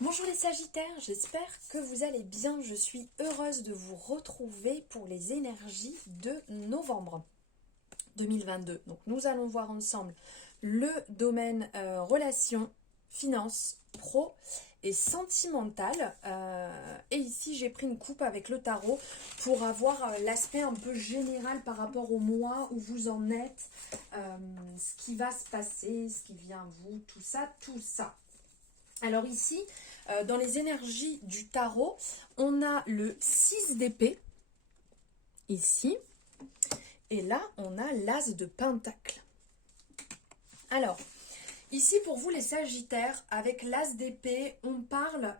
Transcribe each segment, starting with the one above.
Bonjour les Sagittaires, j'espère que vous allez bien. Je suis heureuse de vous retrouver pour les énergies de novembre 2022. Donc nous allons voir ensemble le domaine relations, finances, pro et sentimental. Et ici j'ai pris une coupe avec le tarot pour avoir l'aspect un peu général par rapport au mois où vous en êtes, ce qui va se passer, ce qui vient à vous, tout ça, tout ça. Alors ici, dans les énergies du tarot, on a le 6 d'épée, ici, et là, on a l'as de pentacle. Alors, ici, pour vous les Sagittaires, avec l'as d'épée, on parle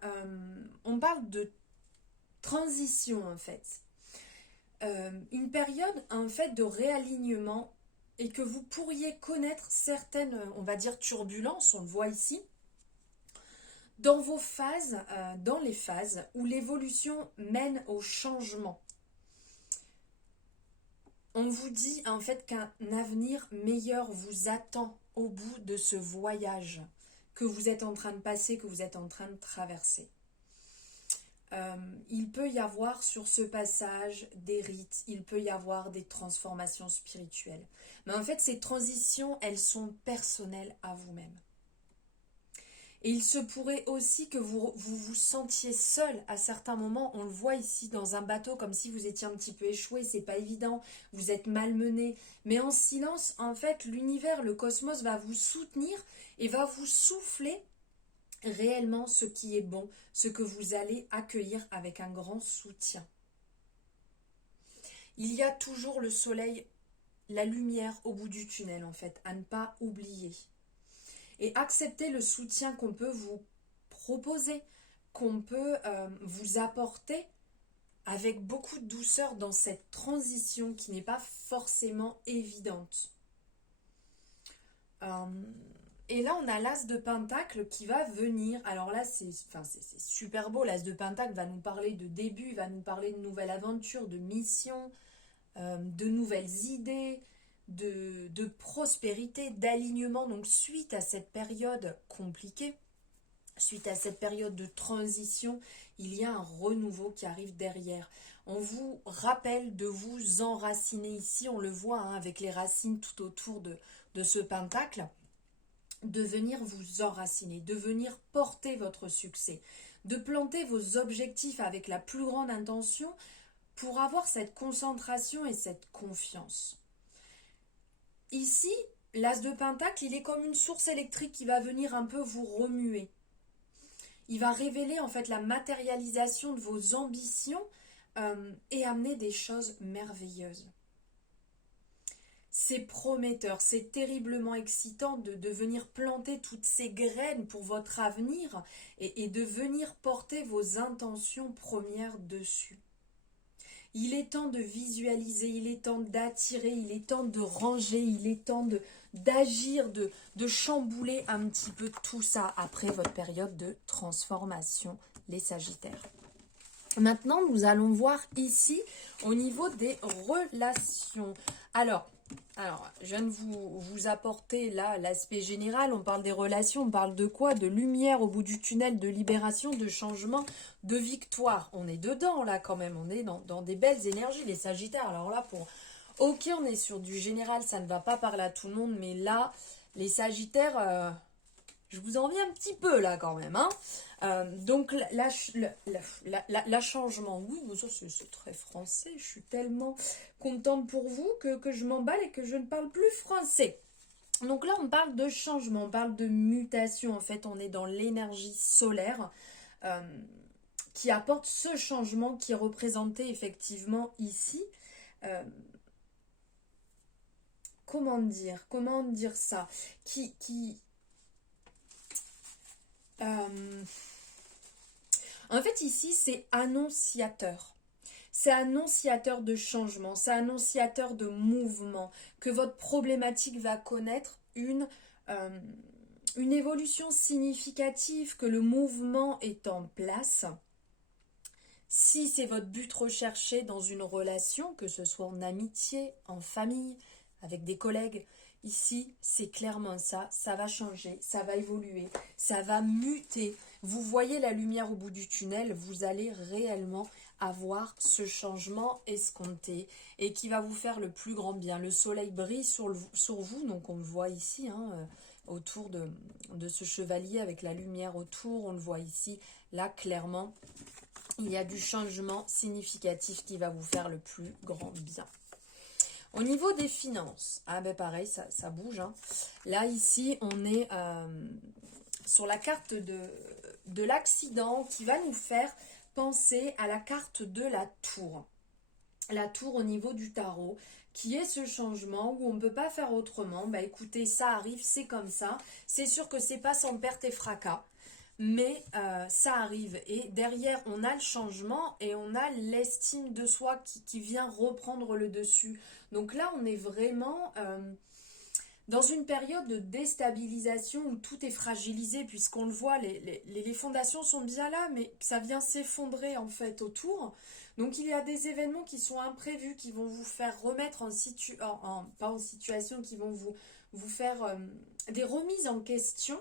de transition, en fait. Une période, en fait, de réalignement, et que vous pourriez connaître certaines, on va dire, turbulences, on le voit ici, dans vos phases, dans les phases où l'évolution mène au changement. On vous dit en fait qu'un avenir meilleur vous attend au bout de ce voyage que vous êtes en train de passer, que vous êtes en train de traverser. Il peut y avoir sur ce passage des rites, il peut y avoir des transformations spirituelles. Mais en fait, ces transitions, elles sont personnelles à vous-même. Et il se pourrait aussi que vous sentiez seul à certains moments. On le voit ici dans un bateau, comme si vous étiez un petit peu échoué. C'est pas évident, vous êtes malmené. Mais en silence, en fait, l'univers, le cosmos va vous soutenir et va vous souffler réellement ce qui est bon, ce que vous allez accueillir avec un grand soutien. Il y a toujours le soleil, la lumière au bout du tunnel, en fait, à ne pas oublier. Et accepter le soutien qu'on peut vous proposer, qu'on peut vous apporter avec beaucoup de douceur dans cette transition qui n'est pas forcément évidente. Et là, on a l'as de pentacle qui va venir. Alors là, c'est super beau. L'as de pentacle va nous parler de début, va nous parler de nouvelles aventures, de missions, de nouvelles idées, de prospérité, d'alignement. Donc suite à cette période compliquée, suite à cette période de transition, il y a un renouveau qui arrive derrière. On vous rappelle de vous enraciner ici, on le voit avec les racines tout autour de ce pentacle, de venir vous enraciner, de venir porter votre succès, de planter vos objectifs avec la plus grande intention pour avoir cette concentration et cette confiance. Ici, l'as de pentacle, il est comme une source électrique qui va venir un peu vous remuer. Il va révéler en fait la matérialisation de vos ambitions et amener des choses merveilleuses. C'est prometteur, c'est terriblement excitant de venir planter toutes ces graines pour votre avenir et de venir porter vos intentions premières dessus. Il est temps de visualiser, il est temps d'attirer, il est temps de ranger, il est temps d'agir, de chambouler un petit peu tout ça après votre période de transformation, les Sagittaires. Maintenant, nous allons voir ici au niveau des relations. Alors, je viens de vous apporter là l'aspect général. On parle des relations, on parle de quoi? De lumière au bout du tunnel, de libération, de changement, de victoire. On est dedans là quand même, on est dans des belles énergies, les Sagittaires. Alors là, ok, on est sur du général, ça ne va pas parler à tout le monde, mais là, les Sagittaires, je vous envie un petit peu là quand même, hein. Donc la changement, oui, ça c'est très français, je suis tellement contente pour vous que je m'emballe et que je ne parle plus français. Donc là on parle de changement, on parle de mutation, en fait on est dans l'énergie solaire qui apporte ce changement qui est représenté effectivement ici. Comment dire ça en fait, ici, c'est annonciateur. C'est annonciateur de changement, c'est annonciateur de mouvement, que votre problématique va connaître une évolution significative, que le mouvement est en place. Si c'est votre but recherché dans une relation, que ce soit en amitié, en famille, avec des collègues, ici, c'est clairement ça va changer, ça va évoluer, ça va muter. vous voyez la lumière au bout du tunnel, vous allez réellement avoir ce changement escompté et qui va vous faire le plus grand bien. Le soleil brille sur vous, donc on le voit ici, hein, autour de ce chevalier avec la lumière autour, on le voit ici, là clairement, il y a du changement significatif qui va vous faire le plus grand bien. Au niveau des finances, ah ben pareil, ça bouge, hein. Là ici, on est sur la carte de l'accident qui va nous faire penser à la carte de la tour. La tour au niveau du tarot, qui est ce changement où on ne peut pas faire autrement. Bah écoutez, ça arrive, c'est comme ça. C'est sûr que c'est pas sans perte et fracas, mais ça arrive. Et derrière, on a le changement et on a l'estime de soi qui vient reprendre le dessus. Donc là, on est vraiment dans une période de déstabilisation où tout est fragilisé, puisqu'on le voit, les fondations sont bien là, mais ça vient s'effondrer en fait autour. Donc il y a des événements qui sont imprévus, qui vont vous faire remettre pas en situation, qui vont vous faire des remises en question,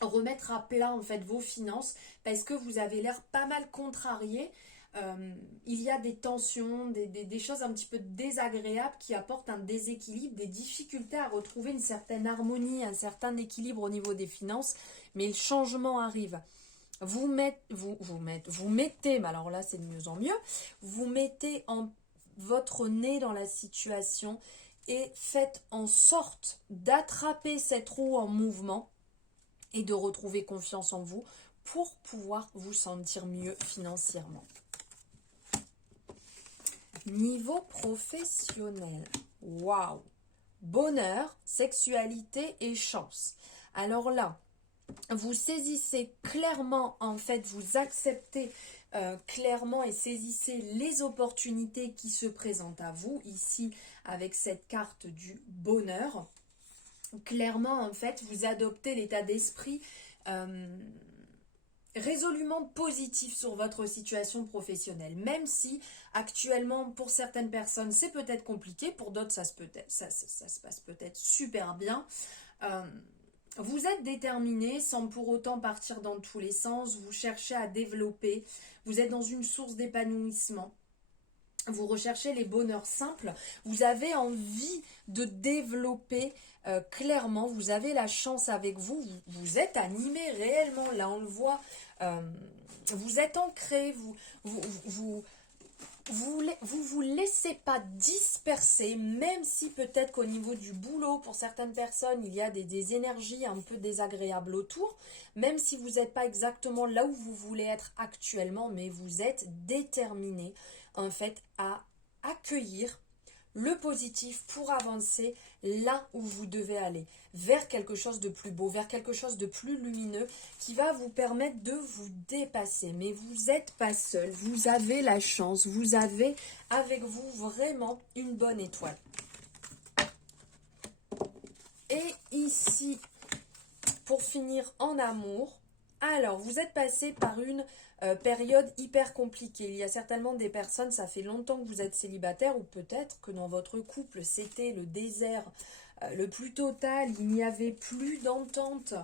remettre à plat en fait vos finances, parce que vous avez l'air pas mal contrarié. Il y a des tensions, des choses un petit peu désagréables qui apportent un déséquilibre, des difficultés à retrouver une certaine harmonie, un certain équilibre au niveau des finances, mais le changement arrive. Vous mettez, mais alors là c'est de mieux en mieux, vous mettez votre nez dans la situation et faites en sorte d'attraper cette roue en mouvement et de retrouver confiance en vous pour pouvoir vous sentir mieux financièrement. Niveau professionnel, waouh! Bonheur, sexualité et chance. Alors là, vous saisissez clairement, en fait, vous acceptez clairement et saisissez les opportunités qui se présentent à vous, ici avec cette carte du bonheur. Clairement, en fait, vous adoptez l'état d'esprit résolument positif sur votre situation professionnelle, même si actuellement pour certaines personnes c'est peut-être compliqué, pour d'autres ça se passe peut-être super bien. Vous êtes déterminé sans pour autant partir dans tous les sens, vous cherchez à développer, vous êtes dans une source d'épanouissement. Vous recherchez les bonheurs simples, vous avez envie de développer clairement, vous avez la chance avec vous, vous êtes animé réellement, là on le voit, vous êtes ancré, vous laissez pas disperser, même si peut-être qu'au niveau du boulot, pour certaines personnes, il y a des énergies un peu désagréables autour, même si vous n'êtes pas exactement là où vous voulez être actuellement, mais vous êtes déterminé en fait à accueillir le positif pour avancer là où vous devez aller, vers quelque chose de plus beau, vers quelque chose de plus lumineux qui va vous permettre de vous dépasser. Mais vous n'êtes pas seul, vous avez la chance, vous avez avec vous vraiment une bonne étoile. Et ici, pour finir en amour, alors vous êtes passé par une période hyper compliquée. Il y a certainement des personnes, ça fait longtemps que vous êtes célibataire, ou peut-être que dans votre couple c'était le désert le plus total, il n'y avait plus d'entente,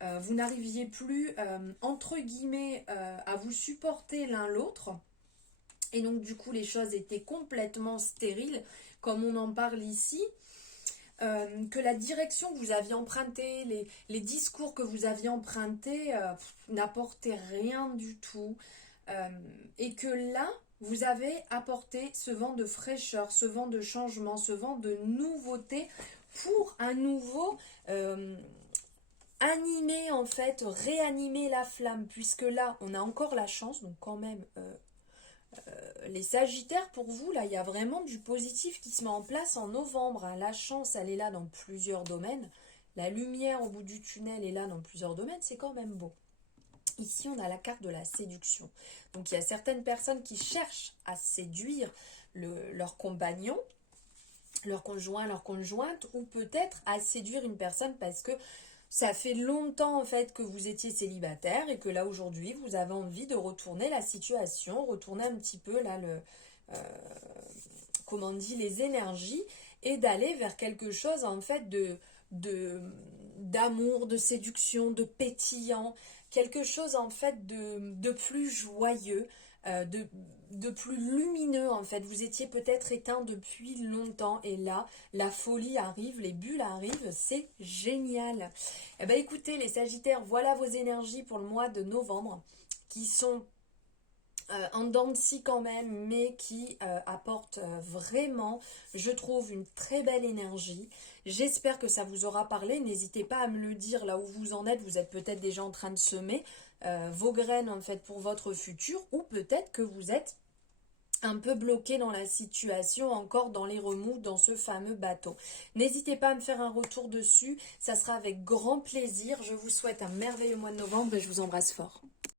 vous n'arriviez plus entre guillemets à vous supporter l'un l'autre, et donc du coup les choses étaient complètement stériles comme on en parle ici. Que la direction que vous aviez empruntée, les discours que vous aviez empruntés n'apportaient rien du tout. Et que là, vous avez apporté ce vent de fraîcheur, ce vent de changement, ce vent de nouveauté pour à nouveau animer en fait, réanimer la flamme. Puisque là, on a encore la chance, donc quand même... les Sagittaires, pour vous, là, il y a vraiment du positif qui se met en place en novembre. Hein. La chance, elle est là dans plusieurs domaines. La lumière au bout du tunnel est là dans plusieurs domaines. C'est quand même beau. Ici, on a la carte de la séduction. Donc, il y a certaines personnes qui cherchent à séduire leur compagnon, leur conjoint, leur conjointe, ou peut-être à séduire une personne parce que ça fait longtemps en fait que vous étiez célibataire et que là aujourd'hui vous avez envie de retourner la situation, retourner un petit peu là comment on dit, les énergies, et d'aller vers quelque chose en fait d'amour, de séduction, de pétillant, quelque chose en fait de plus joyeux, de plus lumineux en fait. Vous étiez peut-être éteint depuis longtemps et là, la folie arrive, les bulles arrivent, c'est génial. Eh bien écoutez les Sagittaires, voilà vos énergies pour le mois de novembre qui sont en dents de scie quand même, mais qui apporte vraiment, je trouve, une très belle énergie. J'espère que ça vous aura parlé. N'hésitez pas à me le dire là où vous en êtes. Vous êtes peut-être déjà en train de semer vos graines en fait pour votre futur, ou peut-être que vous êtes un peu bloqué dans la situation, encore dans les remous, dans ce fameux bateau. N'hésitez pas à me faire un retour dessus, ça sera avec grand plaisir. Je vous souhaite un merveilleux mois de novembre et je vous embrasse fort.